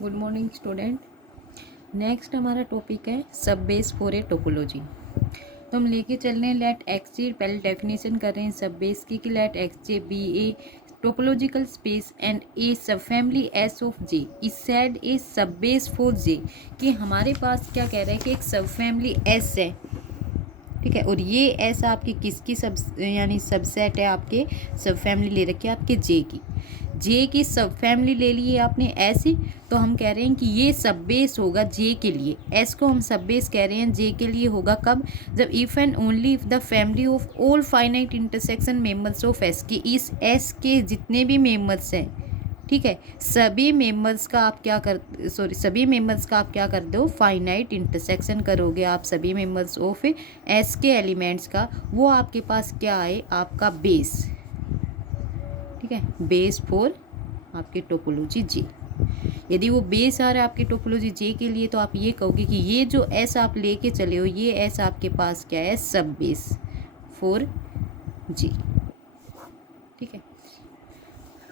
Good morning student. Next हमारा topic है सब बेस फॉर ए टोपोलॉजी। तो हम लेके चल रहे हैं लेट एक्स जे, पहले डेफिनेशन कर रहे हैं सब बेस की कि let X J be a topological space and a subfamily S of J is said a subbase for जे। कि हमारे पास क्या कह रहे हैं कि एक सब फैमिली एस है, ठीक है, और ये एस आपकी किसकी सब यानी सबसेट है, आपके सब फैमिली ले रखी है आपके जे की सब फैमिली ले ली है आपने एस ही। तो हम कह रहे हैं कि ये सब बेस होगा जे के लिए, एस को हम सब बेस कह रहे हैं, जे के लिए होगा कब, जब if and only if the family of all finite intersection members of S की इस एस के जितने भी मेंबर्स हैं, ठीक है, सभी मेंबर्स का आप क्या कर दो, फाइनाइट इंटरसेक्शन करोगे आप सभी मेंबर्स ऑफ एस के एलिमेंट्स का, वो आपके पास क्या आए, आपका बेस, ठीक है, बेस फॉर आपके टोपोलॉजी जे। यदि वो बेस आ रहा है आपके टोपोलॉजी जे के लिए, तो आप ये कहोगे कि ये जो एस आप लेके चले हो, ये एस आपके पास क्या है, सब बेस फॉर जे, ठीक है।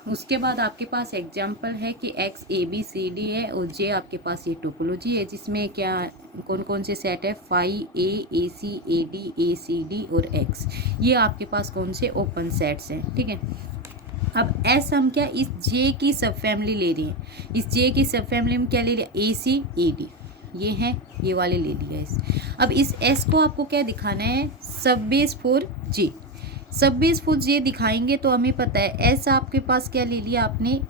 उसके बाद आपके पास एग्जाम्पल है कि X A B C D है और जे आपके पास ये टोपोलॉजी है, जिसमें क्या कौन कौन से सेट है, phi A C A D A C D और एक्स, ये आपके पास कौन से ओपन सेट्स हैं, ठीक है। अब एस हम क्या इस जे की सब फैमिली ले रही हैं, इस जे की सब फैमिली में क्या ले लिया, ए सी ए डी, ये है, ये वाले ले लिया इस। अब इस एस को आपको क्या दिखाना है, सब बेस फॉर जे। सब बेस फॉर जे दिखाएंगे तो हमें पता है एस आपके पास क्या ले लिया आपने,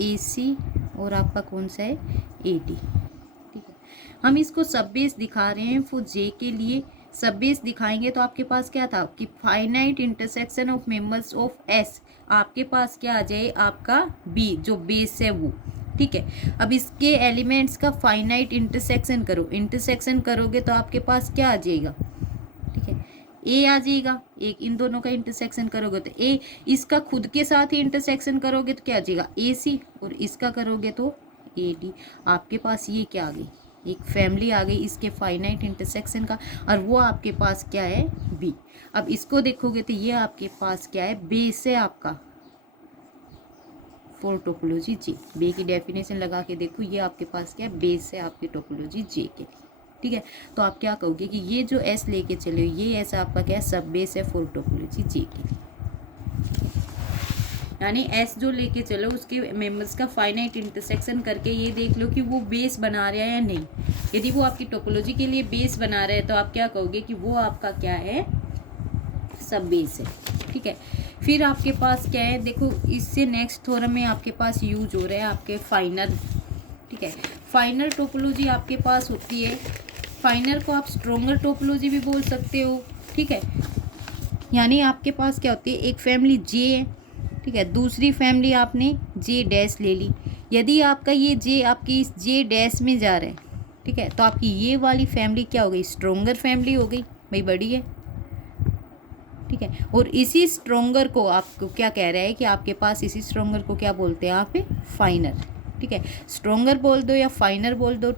ए सी और आपका कौन सा है, ए डी, ठीक है। हम इसको सब बेस दिखा रहे हैं फॉर जे के लिए। सब बेस दिखाएंगे तो आपके पास क्या था कि finite intersection of members of S, आपके पास क्या आ जाए, आपका बी जो बेस है वो, ठीक है। अब इसके एलिमेंट्स का फाइनाइट इंटरसेक्शन करो, इंटरसेक्शन करोगे तो आपके पास क्या आ जाएगा, ठीक है, ए आ जाएगा। एक इन दोनों का इंटरसेक्शन करोगे तो ए, इसका खुद के साथ ही इंटरसेक्शन करोगे तो क्या आ जाएगा, ए सी, और इसका करोगे तो ए डी। आपके पास ये क्या आ गई, एक फैमिली आ गई इसके फाइनाइट इंटरसेक्शन का, और वो आपके पास क्या है, बी। अब इसको देखोगे तो ये आपके पास क्या है, बेस है आपका फॉर टोपोलॉजी जे। बी की डेफिनेशन लगा के देखो, ये आपके पास क्या है, बेस है आपकी टोपोलॉजी जे के, ठीक है। तो आप क्या कहोगे कि ये जो एस लेके चले हो, ये एस आपका क्या है, सब बेस है फॉर टोपोलॉजी जे के, यानी एस जो लेके चलो उसके मेंबर्स का फाइनाइट इंटरसेक्शन करके ये देख लो कि वो बेस बना रहा है या नहीं। यदि वो आपकी टोपोलॉजी के लिए बेस बना रहा है तो आप क्या कहोगे कि वो आपका क्या है, सब बेस है, ठीक है। फिर आपके पास क्या है, देखो इससे नेक्स्ट थ्योरम में आपके पास यूज हो रहा है आपके फाइनल, ठीक है। फाइनल टोपोलॉजी आपके पास होती है, फाइनल को आप स्ट्रोंगर टोपोलॉजी भी बोल सकते हो, ठीक है। यानी आपके पास क्या होती है, एक फैमिली जे है, ठीक है, दूसरी फैमिली आपने जे डैश ले ली। यदि आपका ये जे आपकी इस जे डैश में जा रहा है, ठीक है, तो आपकी ये वाली फैमिली क्या हो गई, स्ट्रोंगर फैमिली हो गई, भाई बड़ी है, ठीक है। और इसी स्ट्रोंगर को आपको क्या कह रहा है कि आपके पास इसी स्ट्रोंगर को क्या बोलते हैं आप, फाइनल, ठीक है। स्ट्रोंगर बोल दो या फाइनल बोल दो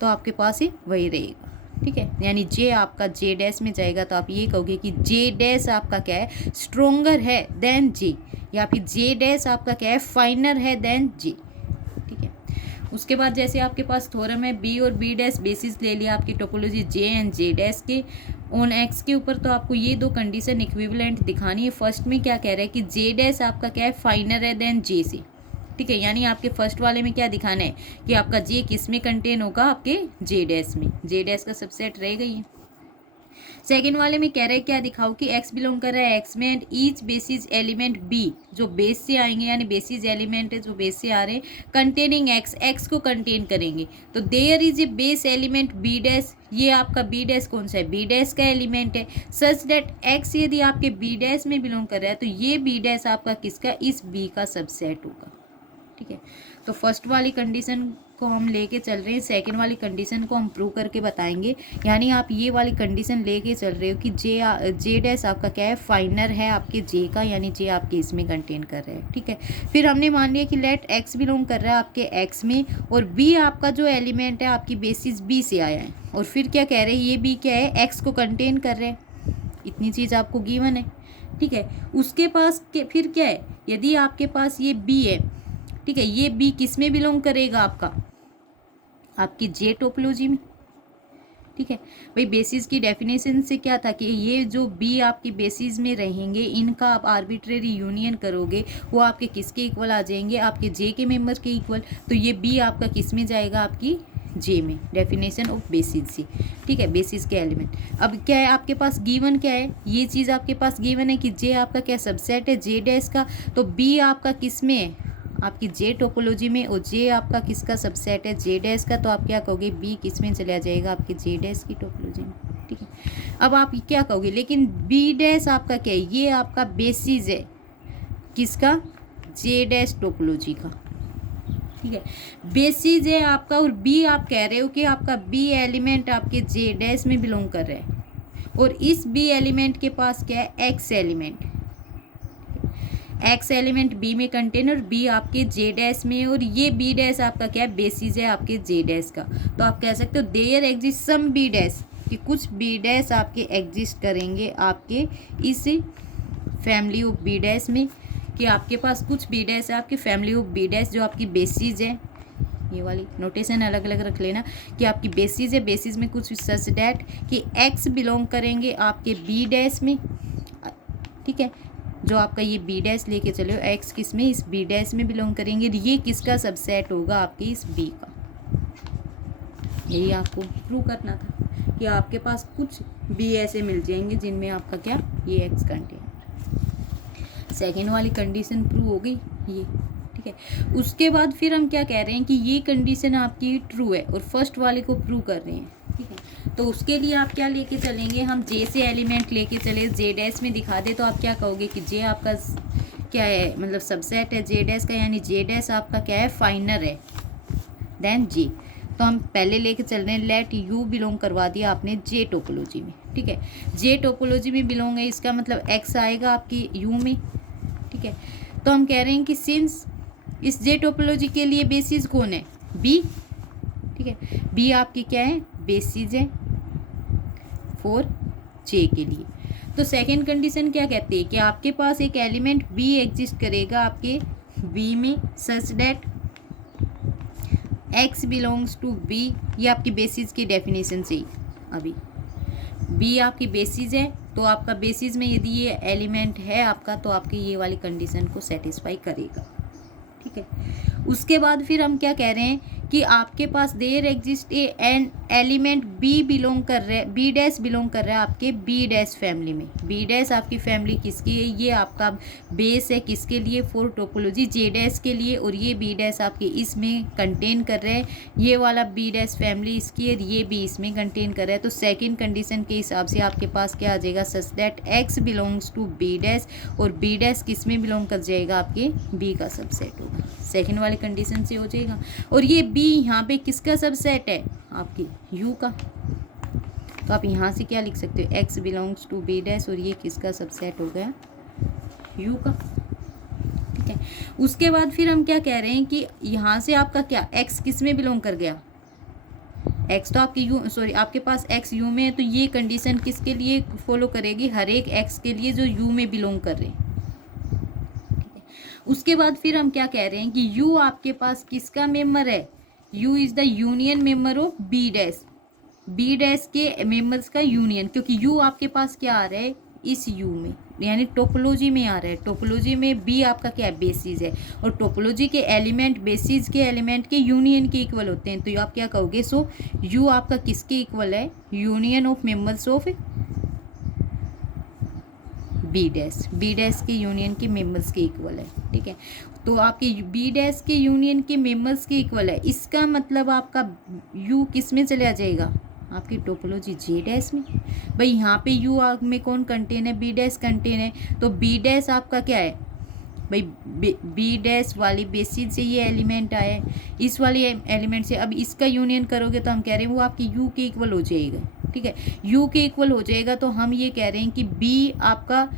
तो आपके पास ही वही रहेगा, ठीक है। यानी जे आपका जे डैश में जाएगा तो आप ये कहोगे कि जे डैश आपका क्या है, स्ट्रोंगर है देन जे, या फिर जे डैश आपका क्या है, फाइनल है देन जे, ठीक है। उसके बाद जैसे आपके पास थ्योरम है बी और बी डैश बेसिस ले लिया आपकी topology J and J dash के ऑन एक्स के ऊपर, तो आपको ये दो कंडीशन इक्विवेलेंट दिखानी है। फर्स्ट में क्या कह रहा है कि जे डैश आपका क्या है, फाइनल है देन जे से, ठीक है। यानी आपके फर्स्ट वाले में क्या दिखाना है कि आपका जे किस में कंटेन होगा, आपके जे डैश में, जे डैश का सबसेट रहेगा ही। सेकेंड वाले में कह रहा है क्या दिखाओ कि एक्स बिलोंग कर रहा है एक्स में and each basis element B, जो बेस से आएंगे यानी बेसिस एलिमेंट है जो बेस से आ रहे हैं, कंटेनिंग एक्स, एक्स को कंटेन करेंगे। तो there is a base element B dash, ये आपका बी डैश कौन सा है, बी डैश का एलिमेंट है, सच दैट एक्स यदि आपके बी डैश में बिलोंग कर रहा है तो ये बी डैश आपका किसका, इस बी का सबसेट होगा, ठीक है। तो फर्स्ट वाली कंडीशन को हम लेके चल रहे हैं, सेकंड वाली कंडीशन को हम प्रूव करके बताएंगे। यानी आप ये वाली कंडीशन लेके चल रहे हो कि जे डैश आपका क्या है, फाइनल है आपके जे का, यानी जे आपके इसमें कंटेन कर रहे हैं, ठीक है। फिर हमने मान लिया कि लेट एक्स बिलोंग कर रहा है आपके एक्स में, और बी आपका जो एलिमेंट है आपकी बेसिस बी से आया है, और फिर क्या कह रहे हैं, ये बी क्या है, एक्स को कंटेन कर रहे हैं, इतनी चीज़ आपको गिवन है, ठीक है। उसके पास फिर क्या है, यदि आपके पास ये बी है, ठीक है। ये बी किस में बिलोंग करेगा आपका, आपकी जे टोपोलॉजी में, ठीक है। भाई बेसिस की डेफिनेशन से क्या था कि ये जो बी आपकी बेसिस में रहेंगे, इनका आप आर्बिट्रेरी यूनियन करोगे, वो आपके किसके इक्वल आ जाएंगे, आपके जे के मेंबर के इक्वल। तो ये बी आपका किस में जाएगा, आपकी जे में, डेफिनेशन ऑफ बेसिस से, ठीक है, बेसिस के एलिमेंट। अब क्या है आपके पास गिवन, क्या है ये चीज़ आपके पास गिवन है कि जे आपका क्या सबसेट है जे डैश का, तो बी आपका किस में है, आपकी जे टोपोलॉजी में, और जे आपका किसका सबसेट है जे डैश का, तो आप क्या कहोगे बी किस में चला जाएगा, आपके जे डैश की टोपोलॉजी में, ठीक है। अब आप क्या कहोगे, लेकिन बी डैश आपका क्या है, ये आपका बेसिस है किसका, जे डैश टोपोलॉजी का, ठीक है, बेसिस है आपका। और बी आप कह रहे हो कि आपका बी एलिमेंट आपके जे डैश में बिलोंग कर रहा है, और इस बी एलिमेंट के पास क्या है, X element, X element B में कंटेन, और बी आपके जे डैश में, और ये बी डैश आपका क्या है, बेसिस है आपके जे डैश का। तो आप कह सकते हो there exist some B dash, कि कुछ बी डैश आपके एग्जिस्ट करेंगे आपके इस फैमिली ऑफ बी डैश में, कि आपके पास कुछ बी डैश है आपकी फैमिली ऑफ बी डैश जो आपकी बेसिस है, ये वाली नोटेशन अलग अलग रख लेना कि आपकी बेसिस है, बेसिस में कुछ सच डैट कि एक्स बिलोंग करेंगे आपके बी डैश में, ठीक है, जो आपका ये बी डैश लेके चले हो, एक्स किस में, इस बी डैश में बिलोंग करेंगे, ये किसका सबसेट होगा, आपके इस बी का। यही आपको प्रूव करना था कि आपके पास कुछ बी ऐसे मिल जाएंगे जिनमें आपका क्या, ये एक्स कंटेन। सेकेंड वाली कंडीशन प्रूव हो गई ये, ठीक है। उसके बाद फिर हम क्या कह रहे हैं कि ये कंडीशन आपकी ट्रू है, और फर्स्ट वाले को प्रूव कर रहे हैं, ठीक है। तो उसके लिए आप क्या लेके चलेंगे, हम जे से एलिमेंट लेके चले, जे डैश में दिखा दे, तो आप क्या कहोगे कि जे आपका क्या है, मतलब सबसेट है जे डैश का, यानी जे डैश आपका क्या है, फाइनर है देन जे। तो हम पहले लेके चल रहे हैं, लेट यू बिलोंग करवा दिया आपने जे टोपोलॉजी में, ठीक है, जे टोपोलॉजी में बिलोंग है, इसका मतलब एक्स आएगा आपकी यू में, ठीक है। तो हम कह रहे हैं कि सिंस इस जे टोपोलॉजी के लिए बेसिस कौन है, बी, ठीक है, बी आपकी क्या है, बेसिस है फॉर जे के लिए। तो सेकेंड कंडीशन क्या कहती है कि आपके पास एक एलिमेंट बी एग्जिस्ट करेगा आपके बी में such that X belongs to B, ये आपकी बेसिस की डेफिनेशन से ही, अभी बी आपकी बेसिस है, तो आपका बेसिस में यदि ये एलिमेंट है आपका, तो आपकी ये वाली कंडीशन को सेटिस्फाई करेगा, ठीक है। उसके बाद फिर हम क्या कह रहे हैं कि आपके पास there exist an element B belong कर रहा है, बी डैश बिलोंग कर रहा है आपके बी डैश फैमिली में। बी डैश आपकी फैमिली किसकी है, ये आपका बेस है किसके लिए, फॉर टोपोलॉजी जे डैश के लिए, और ये बी डैश आपके इसमें कंटेन कर रहे हैं, ये वाला बी डैश फैमिली इसकी है, ये भी इसमें कंटेन कर रहा है। तो सेकेंड कंडीशन के हिसाब से आपके पास क्या आ जाएगा, such that X belongs to B dash, और बी डैश किस में बिलोंग कर जाएगा, आपके बी का सबसेट होगा, सेकेंड वाली कंडीशन से हो जाएगा। और ये बी यहाँ पे किसका सबसेट है, आपकी यू का। तो आप यहाँ से क्या लिख सकते हो, X belongs to B dash, और ये किसका सबसेट हो गया, यू का, ठीक है। उसके बाद फिर हम क्या कह रहे हैं कि यहाँ से आपका क्या एक्स किस में बिलोंग कर गया, एक्स तो आपकी यू, सॉरी आपके पास एक्स यू में है, तो ये कंडीशन किसके लिए फॉलो करेगी, हर एक एक्स के लिए जो यू में बिलोंग कर रहे हैं। उसके बाद फिर हम क्या कह रहे हैं कि यू आपके पास किसका मेंबर है, U is the union member of B dash, B dash के मेंबर्स का यूनियन, क्योंकि यू आपके पास क्या आ रहा है, इस यू में, यानी टोपोलॉजी में आ रहा है। टोपोलॉजी में बी आपका क्या है, बेसिस है, और टोपोलॉजी के एलिमेंट बेसिस के एलिमेंट के यूनियन के इक्वल होते हैं। तो आप क्या कहोगे, सो यू आपका किसके इक्वल है, union of members of B dash, B dash के यूनियन के मेंबर्स के इक्वल है, ठीक है। तो आपके बी डैश के यूनियन के मेंबर्स के इक्वल है, इसका मतलब आपका यू किस में चला जाएगा, आपकी टोपोलॉजी जे डैश में। भाई यहाँ पे यू में कौन कंटेन है, बी डैश कंटेन है, तो बी डैश आपका क्या है, भाई बी डैश वाली बेसिस से ये एलिमेंट आया है, इस वाली एलिमेंट से अब इसका यूनियन करोगे तो हम कह रहे हैं वो आपके यू के इक्वल हो जाएगा, ठीक है, यू के इक्वल हो जाएगा। तो हम ये कह रहे हैं कि बी आपका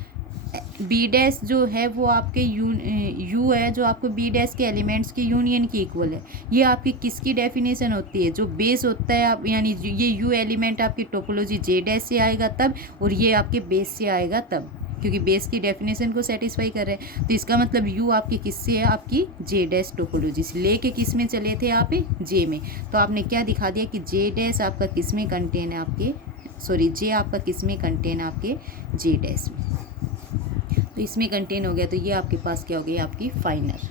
बी डैश जो है वो आपके यू है, जो आपको बी डैश के एलिमेंट्स के यूनियन की इक्वल है। ये आपकी किसकी डेफिनेशन होती है, जो बेस होता है आप, यानी ये यू एलिमेंट आपकी टोपोलॉजी जे डैश से आएगा तब, और ये आपके बेस से आएगा तब। क्योंकि बेस की डेफिनेशन को सेटिस्फाई कर रहे हैं। तो इसका मतलब यू आपके किससे है, आपकी जे डैश टोपोलॉजी से। लेके किस में चले थे आप, जे में। तो आपने क्या दिखा दिया कि जे डैश आपका किस में कंटेन है, आपके सॉरी जे आपका किस में कंटेन है, आपके जे डैश में। तो इसमें कंटेन हो गया, तो ये आपके पास क्या हो गई, आपकी फाइनल।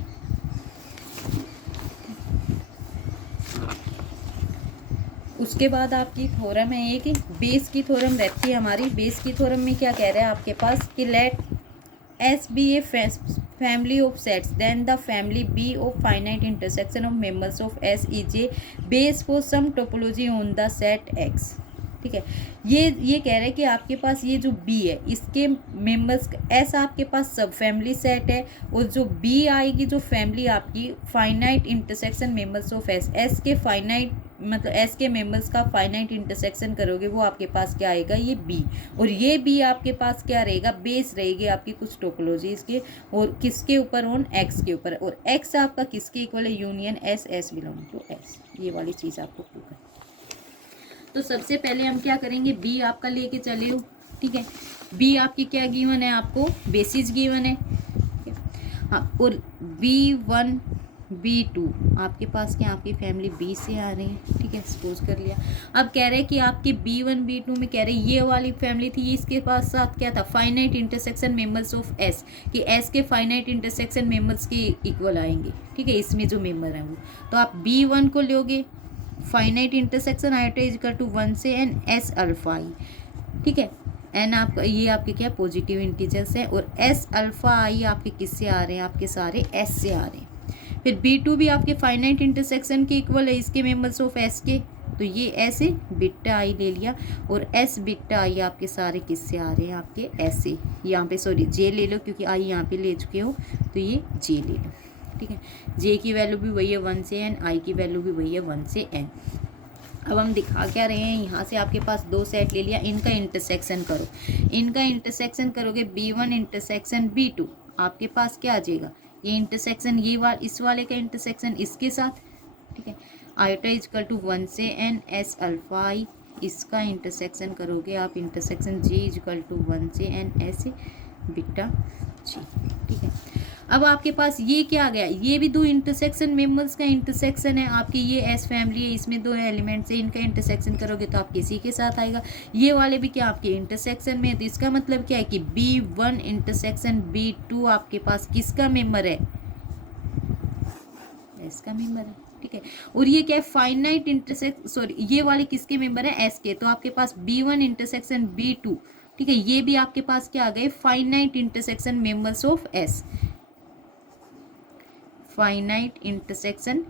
उसके बाद आपकी थ्योरम है एक बेस की थ्योरम रहती है हमारी। बेस की थ्योरम में क्या कह रहा है आपके पास कि let S be a family of sets then the family B of finite intersection of members of S is a base for some topology on the set X. ठीक है, ये कह रहे हैं कि आपके पास ये जो बी है इसके मेंबर्स, एस आपके पास सब फैमिली सेट है, और जो बी आएगी जो फैमिली आपकी finite intersection members of S, S के फाइनाइट मतलब एस के मेंबर्स का फाइनाइट इंटरसेक्शन करोगे वो आपके पास क्या आएगा, ये बी। और ये बी आपके पास क्या रहेगा, बेस रहेगी आपकी कुछ टोपोलॉजीज के, और किसके ऊपर, ऑन एक्स के ऊपर। और एक्स आपका किसके इक्वल है, union S, S belong to S. ये वाली चीज़ आपको प्रूव है। तो सबसे पहले हम क्या करेंगे, बी आपका लेके चले हो। ठीक है, बी आपकी क्या गिवन है, आपको बेसिस गिवन है। हाँ, और B1 B2 आपके पास क्या, आपकी फैमिली बी से आ रही है। ठीक है, सपोज कर लिया। अब कह रहे हैं कि आपके B1 B2 में कह रहे हैं ये वाली फैमिली थी, इसके पास साथ क्या था, finite intersection members of S, कि एस के फाइनाइट इंटरसेक्शन मेंबर्स के इक्वल आएंगे। ठीक है, इसमें जो मेंबर हैं वो, तो आप B1 को लोगे, finite intersection iota is equal to 1 से एन एस अल्फा आई। ठीक है, एन आपका ये आपके क्या पॉजिटिव इंटीजर्स हैं, और एस अल्फा आई आपके किससे आ रहे हैं, आपके सारे एस से आ रहे हैं। फिर B2 भी आपके फाइनाइट इंटरसेक्शन के इक्वल है, इसके मेंबर्स ऑफ एस के, तो ये ऐसे बिट्टा आई ले लिया, और एस बिट्टा आई आपके सारे किससे आ रहे हैं, आपके एस से। यहाँ पे सॉरी जे ले लो, क्योंकि आई यहाँ पे ले चुके हो, तो ये जे ले लो। ठीक है, जे की वैल्यू भी वही है 1 से एन, आई की वैल्यू भी वही है 1 से एन। अब हम दिखा क्या रहे हैं, यहाँ से आपके पास दो सेट ले लिया, इनका इंटरसेक्शन करो। इनका इंटरसेक्शन करोगे B1 इंटरसेक्शन B2, आपके पास क्या आ जाएगा, ये इंटरसेक्शन इस वाले का इंटरसेक्शन इसके साथ। ठीक है, आयोटा इजकल टू 1 से एन एस अल्फा आई, इसका इंटरसेक्शन करोगे आप, इंटरसेक्शन J इजकल टू 1 से एन एस बिट्टा G। ठीक है, अब आपके पास ये क्या आ गया, ये भी दो इंटरसेक्शन मेंबर्स का इंटरसेक्शन है आपकी, ये एस फैमिली है, इसमें दो एलिमेंट्स है, इनका इंटरसेक्शन करोगे तो आप किसी के साथ आएगा। ये वाले भी क्या आपके इंटरसेक्शन में है, तो इसका मतलब क्या है कि B1 इंटरसेक्शन B2 आपके पास किसका मेंबर है, एस का मेंबर है। ठीक है, और ये क्या है, फाइनाइट इंटरसेक्शन, सॉरी ये वाले किसके मेंबर है, एस के, तो आपके पास B1 इंटरसेक्शन B2। ठीक है, ये भी आपके पास क्या आ गए, finite intersection members of S, finite intersection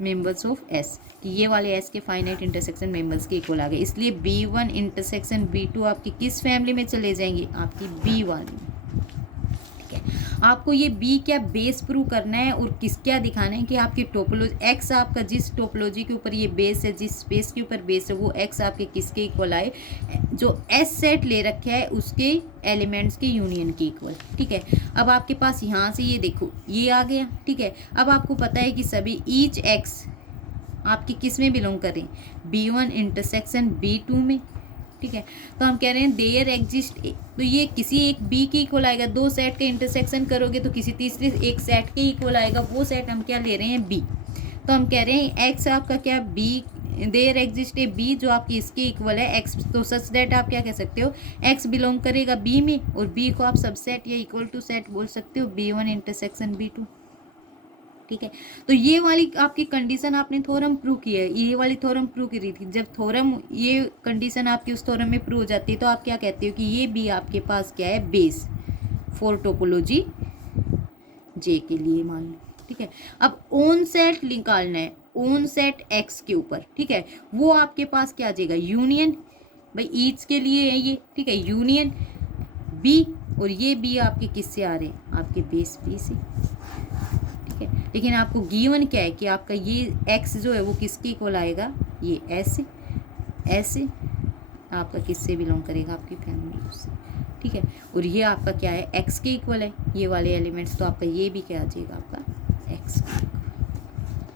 members of S, कि ये वाले एस के फाइनाइट इंटरसेक्शन मेंबर्स के इक्वल आ गए। इसलिए B1 इंटरसेक्शन B2 आपकी किस फैमिली में चले जाएंगे, आपकी बी वाली में। ठीक है, आपको ये बी क्या बेस प्रूव करना है, और किस क्या दिखाना है कि आपकी टोपोलॉजी एक्स आपका जिस टोपोलॉजी के ऊपर ये बेस है, जिस स्पेस के ऊपर बेस है, वो एक्स आपके किसके इक्वल आए, जो एस सेट ले रखे है उसके एलिमेंट्स के यूनियन के इक्वल। ठीक है, अब आपके पास यहाँ से ये देखो ये आ गया। ठीक है, अब आपको पता है कि सभी ईच एक्स आपकी किस में बिलोंग करें, B1 इंटरसेक्शन B2 में। ठीक है, तो हम कह रहे हैं देयर एग्जिस्ट, तो ये किसी एक बी के इक्वल आएगा, दो सेट का इंटरसेक्शन करोगे तो किसी तीसरे एक सेट के इक्वल आएगा, वो सेट हम क्या ले रहे हैं, बी। तो हम कह रहे हैं एक्स आपका क्या, B, there exist a B जो आपकी इसके इक्वल है एक्स, तो सच दैट आप क्या कह सकते हो, एक्स बिलोंग करेगा बी में, और बी को आप सबसेट या इक्वल टू सेट बोल सकते हो, B1 इंटरसेक्शन B2। ठीक है, तो ये वाली आपकी कंडीशन आपने थ्योरम प्रूव की है, ये वाली थ्योरम प्रूव की रही थी। जब थ्योरम ये कंडीशन आपकी उस थ्योरम में प्रूव हो जाती है तो आप क्या कहते हो कि ये भी आपके पास क्या है, बेस फॉर टोपोलॉजी जे के लिए मान लो। ठीक है, अब ओन सेट निकालना है, ओन सेट एक्स के ऊपर। ठीक है, वो आपके पास क्या आ जाएगा, यूनियन, भाई ईच के लिए है ये। ठीक है, यूनियन बी, और ये बी आपके किससे आ रहे हैं, आपके बेस बी से। ठीक है, लेकिन आपको गिवन क्या है कि आपका ये एक्स जो है वो किसके इक्वल आएगा, ये एस, एस आपका किससे बिलोंग करेगा, आपकी फैमिली से। ठीक है, और ये आपका क्या है, एक्स के इक्वल है ये वाले एलिमेंट्स, तो आपका ये भी क्या आ जाएगा, आपका एक्स।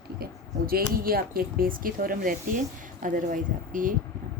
ठीक है, हो जाएगी, ये आपकी एक बेस की थ्योरम रहती है, अदरवाइज आपकी ये